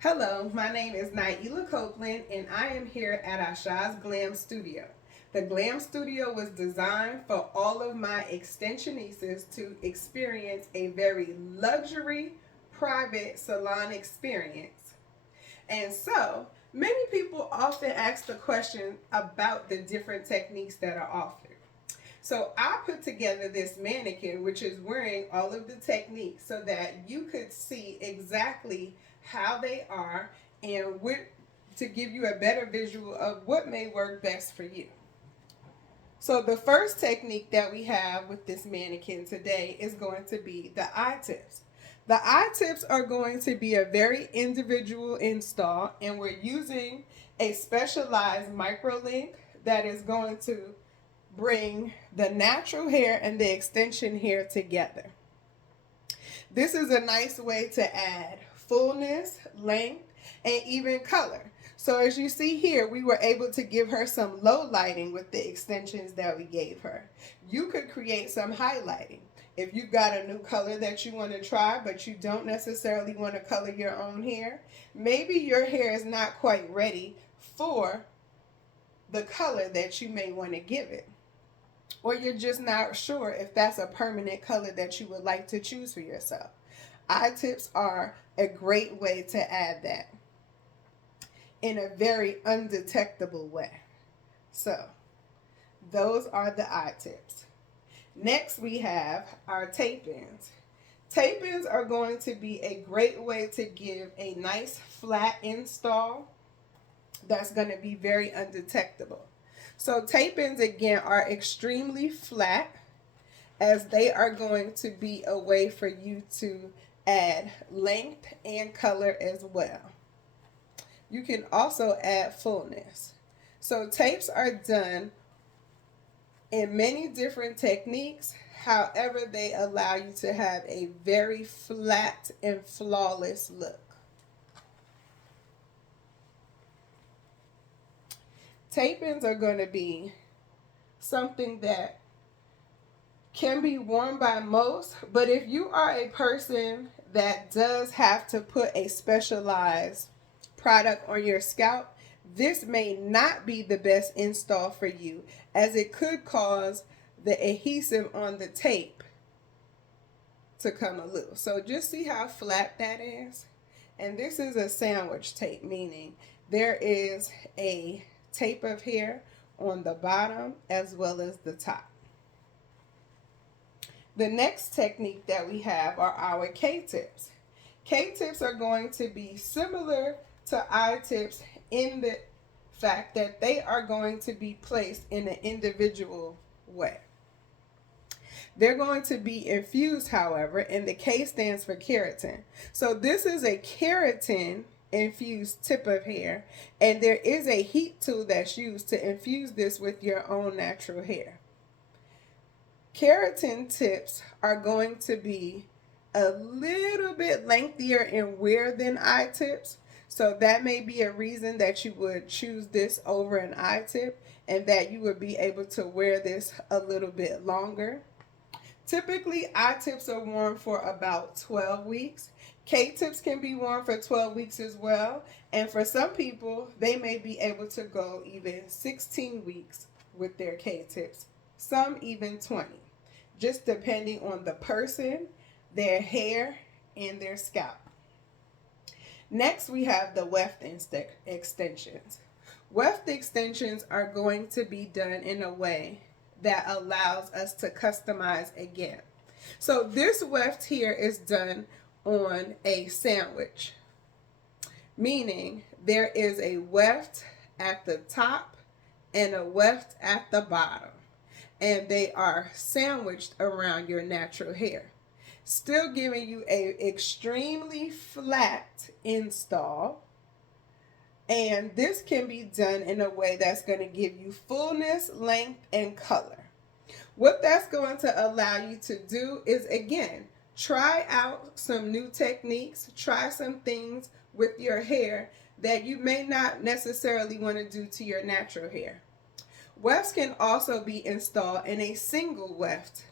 Hello, my name is Naila Copeland, and I am here at Asha's Glam Studio. The Glam Studio was designed for all of my extensionistas to experience a very luxury, private salon experience. And so, many people often ask the question about the different techniques that are offered. So I put together this mannequin which is wearing all of the techniques so that you could see exactly how they are and to give you a better visual of what may work best for you. So the first technique that we have with this mannequin today is going to be the eye tips. The eye tips are going to be a very individual install, and we're using a specialized micro link that is going to bring the natural hair and the extension hair together. This is a nice way to add fullness, length, and even color. So as you see here, we were able to give her some low lighting with the extensions that we gave her. You could create some highlighting. If you've got a new color that you want to try, but you don't necessarily want to color your own hair, maybe your hair is not quite ready for the color that you may want to give it. Or you're just not sure if that's a permanent color that you would like to choose for yourself. Eye tips are a great way to add that in a very undetectable way. So those are the eye tips. Next we have our tape-ins. Tape-ins are going to be a great way to give a nice flat install that's going to be very undetectable. So tape-ins again are extremely flat, as they are going to be a way for you to add length and color as well. You can also add fullness. So tapes are done in many different techniques. However, they allow you to have a very flat and flawless look. Tape-ins are going to be something that can be worn by most, but if you are a person that does have to put a specialized product on your scalp, this may not be the best install for you, as it could cause the adhesive on the tape to come loose. So just see how flat that is. And this is a sandwich tape, meaning there is a tape of hair on the bottom as well as the top. The next technique that we have are our Ktips. Ktips are going to be similar to eye tips in the fact that they are going to be placed in an individual way. They're going to be infused, however, and the K stands for keratin. So this is a keratin infused tip of hair, and there is a heat tool that's used to infuse this with your own natural hair. Keratin tips are going to be a little bit lengthier in wear than eye tips, so that may be a reason that you would choose this over an eye tip, and that you would be able to wear this a little bit longer. Typically, eye tips are worn for about 12 weeks. K-tips can be worn for 12 weeks as well. And for some people, they may be able to go even 16 weeks with their K-tips. Some even 20. Just depending on the person, their hair, and their scalp. Next, we have the Weft extensions. Weft extensions are going to be done in a way that allows us to customize again. So this weft here is done on a sandwich, meaning there is a weft at the top and a weft at the bottom, and they are sandwiched around your natural hair, still giving you a extremely flat install. And this can be done in a way that's going to give you fullness, length, and color. What that's going to allow you to do is, again, try out some new techniques, try some things with your hair that you may not necessarily want to do to your natural hair. Wefts can also be installed in a single weft,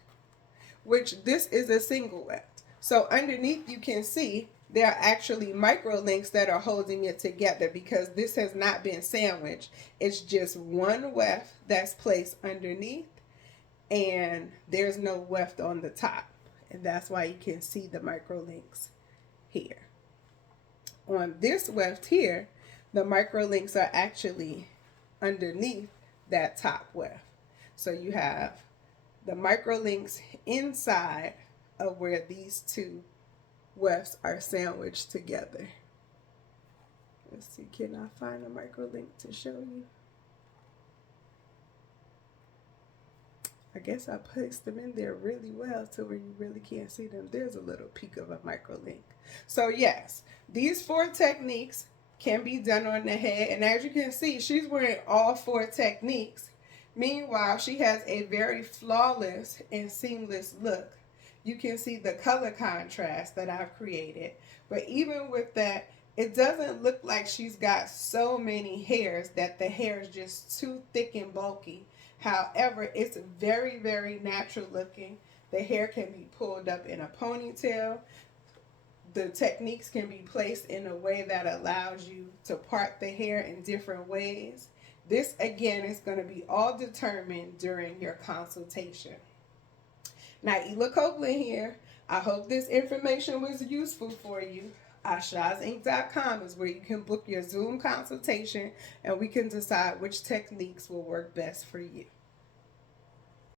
which this is a single weft. So underneath you can see there are actually micro links that are holding it together because this has not been sandwiched. It's just one weft that's placed underneath, and there's no weft on the top. And that's why you can see the micro links here. On this weft here, the micro links are actually underneath that top weft. So you have the micro links inside of where these two wefts are sandwiched together. Let's see, can I find a micro link to show you? I guess I placed them in there really well to where you really can't see them. There's a little peek of a micro link. So yes, these 4 techniques can be done on the head. And as you can see, she's wearing all 4 techniques. Meanwhile, she has a very flawless and seamless look. You can see the color contrast that I've created. But even with that, it doesn't look like she's got so many hairs that the hair is just too thick and bulky. However, it's very, very natural looking. The hair can be pulled up in a ponytail. The techniques can be placed in a way that allows you to part the hair in different ways. This, again, is going to be all determined during your consultation. Now, Ela Copeland here. I hope this information was useful for you. AshazInc.com is where you can book your Zoom consultation, and we can decide which techniques will work best for you.